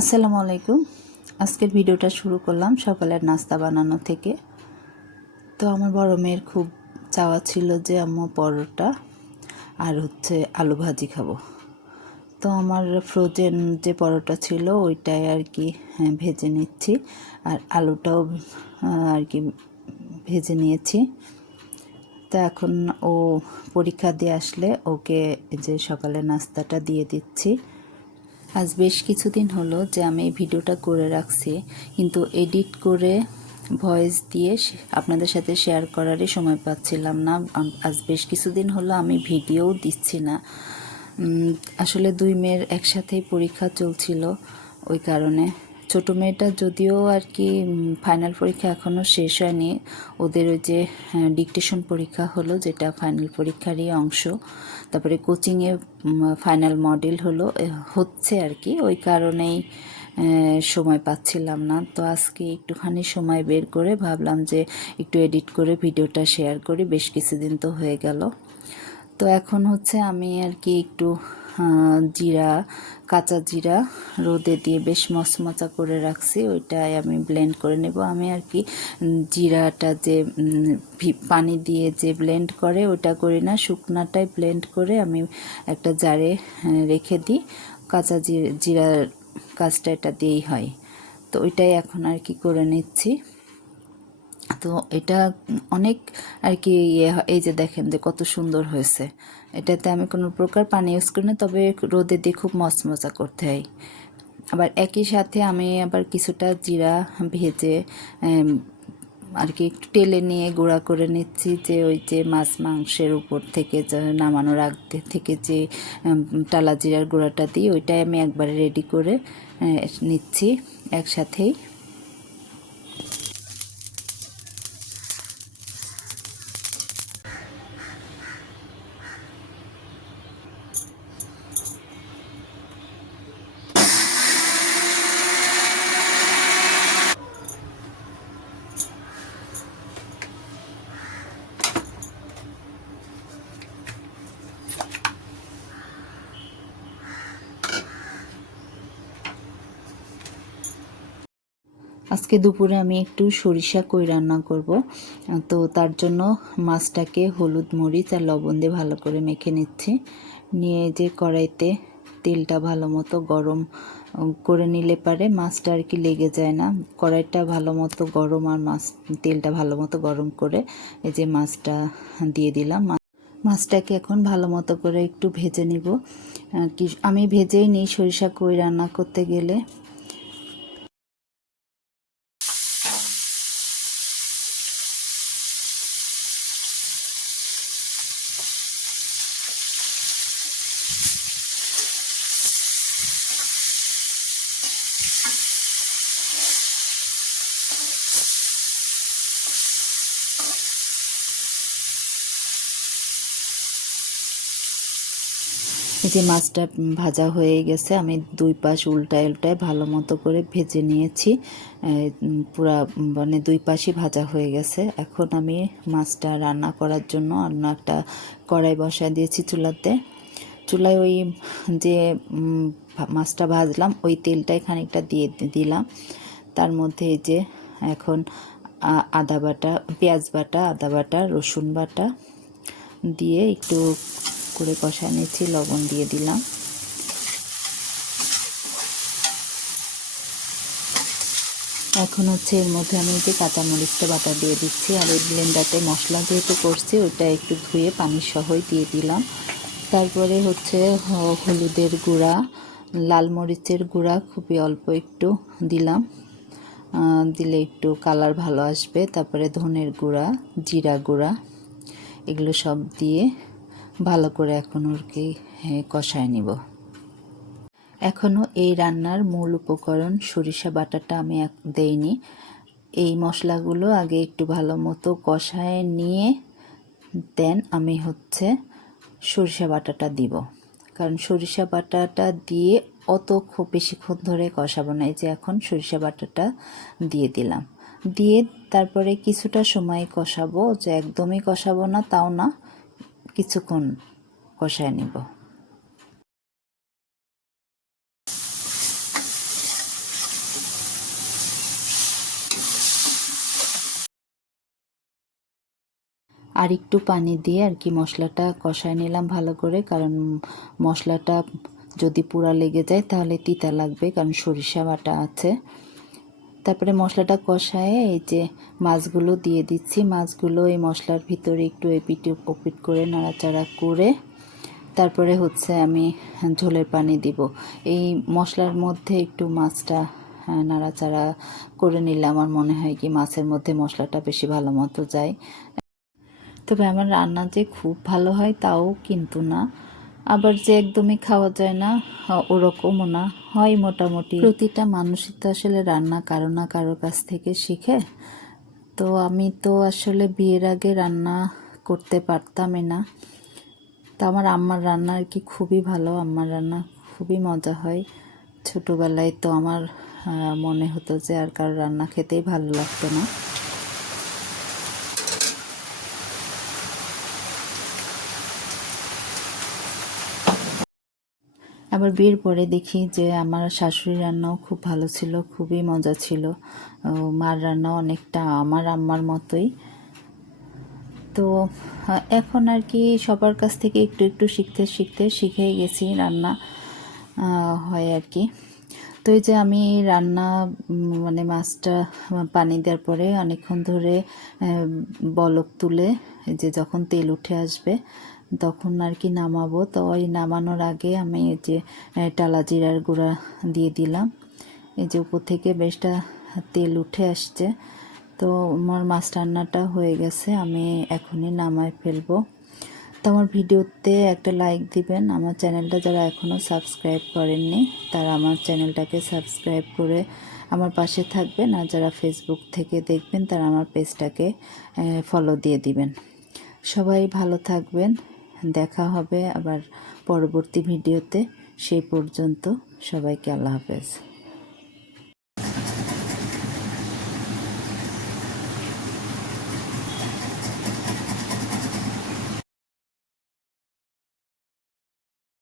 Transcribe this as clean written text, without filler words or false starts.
আসসালামু আলাইকুম। আজকের ভিডিওটা শুরু করলাম সকালের নাস্তা বানানো থেকে। তো আমার বড় মেয়ের খুব চাওয়া ছিল যে আম্মু পরোটা আর আলু ভাজি খাবো। তো আমার ফ্রোজেন যে পরোটা ছিল ওইটাই আর কি ভেজে নিচ্ছি, আর আলুটাও আর কি ভেজে নিয়েছি। তো এখন ও পরীক্ষা দিয়ে আসলে ওকে যে সকালের নাস্তাটা দিয়ে দিচ্ছি। আজ বেশ কিছুদিন হলো যে আমি এই ভিডিওটা করে রাখছি, কিন্তু এডিট করে ভয়েস দিয়ে আপনাদের সাথে শেয়ার করারই সময় পাচ্ছিলাম না। আজ বেশ কিছুদিন হলো আমি ভিডিও দিচ্ছি না। আসলে দুই মেয়ের একসাথেই পরীক্ষা চলছিল, ওই কারণে। ছোট মেয়েটা যদিও আর কি ফাইনাল পরীক্ষা এখনও শেষ হয়নি, ওদের ওই যে ডিকটেশন পরীক্ষা হলো, যেটা ফাইনাল পরীক্ষারই অংশ। তারপরে কোচিংয়ে ফাইনাল মডেল হচ্ছে আর কি, ওই কারণেই সময় পাচ্ছিলাম না। তো আজকে একটুখানি সময় বের করে ভাবলাম যে একটু এডিট করে ভিডিওটা শেয়ার করি, বেশ কিছুদিন তো হয়ে গেল। তো এখন আমি আর কি একটু জিরা, কাঁচা জিরা রোদে দিয়ে বেশ মচমচা করে রাখছি, ওইটাই আমি ব্লেন্ড করে নেব। আমি আর কি জিরাটা যে পানি দিয়ে যে ব্লেন্ড করে ওটা করি না, শুকনাটাই ব্লেন্ড করে আমি একটা জারে রেখে দিই। কাঁচা জিরার কাজটা এটা দিয়েই হয়। তো ওইটাই এখন আর কি করে নিচ্ছি। তো এটা অনেক আর কি এই যে দেখেন যে কত সুন্দর হয়েছে। এটাতে আমি কোনো প্রকার পানি ইউজ করি না, তবে রোদে দিয়ে খুব মচমচা করতে হয়। আবার একই সাথে আমি আবার কিছুটা জিরা ভেজে আর কি একটু টেলে নিয়ে গুঁড়া করে নিচ্ছি, যে ওই যে মাছ মাংসের উপর থেকে নামানোর আগে থেকে যে টালা জিরার গুঁড়াটা দিই, ওইটাই আমি একবারে রেডি করে নিচ্ছি একসাথেই। আজকে দুপুরে আমি একটু সরিষা কই রান্না করব। তো তার জন্য মাছটাকে হলুদ মরিচ আর লবণ দিয়ে ভালো করে মেখে নিচ্ছি। নিয়ে যে কড়াইতে তেলটা ভালো মতো গরম করে নিলে পারে মাছটা আর কি লেগে যায় না। কড়াইটা ভালো মতো গরম আর তেলটা ভালো মতো গরম করে এই যে মাছটা দিয়ে দিলাম। মাছটাকে এখন ভালো মতো করে একটু ভেজে নিব। আমি ভেজেই নিই সরিষা কই রান্না করতে গেলে। এই যে মাছটা ভাজা হয়ে গেছে, আমি দুই পাশ উল্টায় উল্টায় ভালো মতো করে ভেজে নিয়েছি। পুরা মানে দুই পাশই ভাজা হয়ে গেছে। এখন আমি মাছটা রান্না করার জন্য অন্য একটা কড়াই বসায় দিয়েছি চুলাতে। চুলায় ওই যে মাছটা ভাজলাম ওই তেলটাই খানিকটা দিয়ে দিলাম। তার মধ্যে এই যে এখন আদা বাটা, পেঁয়াজ বাটা, আদা বাটা, রসুন বাটা দিয়ে একটু করে কষায় নিয়েছি, লবণ দিয়ে দিলাম। এখন এর মধ্যে আমি যে কাঁচামরিচটা বাটা দিয়ে দিচ্ছি, আর এই ব্লেন্ডারতে মশলা যেহেতু করছি ওইটা একটু ধুয়ে পানি সহই দিয়ে দিলাম। তারপরে হলুদের গুঁড়া, লাল মরিচের গুঁড়া খুবই অল্প একটু দিলাম, দিলে একটু কালার ভালো আসবে। তারপরে ধনের গুঁড়া, জিরা গুঁড়া, এগুলো সব দিয়ে ভালো করে এখন কষায় নিব। এখনও এই রান্নার মূল উপকরণ সরিষা বাটাটা আমি দেইনি। এই মশলাগুলো আগে একটু ভালো মতো কষায় নিয়ে দেন আমি সরিষা বাটাটা দিব। কারণ সরিষা বাটাটা দিয়ে অত খুব বেশিক্ষণ ধরে কষাবো না। এই যে এখন সরিষা বাটাটা দিয়ে দিলাম, দিয়ে তারপরে কিছুটা সময় কষাবো, যে একদমই কষাবো না তাও না, কিছুক্ষণ কষায় নিব। আর একটু পানি দিয়ে আর কি মশলাটা কষায় নিলাম ভালো করে, কারণ মশলাটা যদি পুরা লেগে যায় তাহলে তিতা লাগবে, কারণ সরিষা বাটা আছে। তারপরে মশলাটা কষায় এই যে মাছগুলো দিয়ে দিচ্ছি। মাছগুলো এই মশলার ভিতরে একটু এপিট ওপিট করে নাড়াচাড়া করে তারপরে হচ্ছে আমি ঝোলের পানি দিব। এই মশলার মধ্যে একটু মাছটা নাড়াচাড়া করে নিলে আমার মনে হয় কি মাছের মধ্যে মশলাটা বেশি ভালো মতো যায়। তবে আমার রান্না যে খুব ভালো হয় তাও কিন্তু না, আবার যে একদমই খাওয়া যায় না ওরকমও না, হয় মোটামুটি। প্রতিটা মানুষই তো আসলে রান্না কারো না কারোর কাছ থেকে শিখে। তো আমি তো আসলে বিয়ের আগে রান্না করতে পারতামই না। তো আমার আম্মার রান্না আর কি খুবই ভালো, আম্মার রান্না খুবই মজা হয়। ছোটোবেলায় তো আমার মনে হতো যে আর কারোর রান্না খেতেই ভালো লাগতো না। আবার বিয়ের পরে দেখি যে আমার শাশুড়ির রান্নাও খুব ভালো ছিল, খুবই মজা ছিল। মার রান্নাও অনেকটা আমার আম্মার মতোই। তো এখন আর কি সবার কাছ থেকে একটু একটু শিখতে শিখতে শিখেই গেছি রান্না হয় আর কি। তো এই যে আমি রান্না মানে মাছটা পানি দেওয়ার পরে অনেকক্ষণ ধরে বলক তুলে যে যখন তেল উঠে আসবে তখন আর কি নামাবো। তো ওই নামানোর আগে আমি এই যে টালা জিরার গুঁড়া দিয়ে দিলাম। এই যে উপর থেকে বেশটা তেল উঠে আসছে। তো আমার মাছ রান্নাটা হয়ে গেছে, আমি এখনই নামায় ফেলবো। তো আমার ভিডিওতে একটা লাইক দিবেন। আমার চ্যানেলটা যারা এখনও সাবস্ক্রাইব করেননি তারা আমার চ্যানেলটাকে সাবস্ক্রাইব করে আমার পাশে থাকবেন, আর যারা ফেসবুক থেকে দেখবেন তারা আমার পেজটাকে ফলো দিয়ে দিবেন। সবাই ভালো থাকবেন, দেখা হবে আবার পরবর্তী ভিডিওতে। সেই পর্যন্ত সবাইকে আল্লাহ হাফেজ।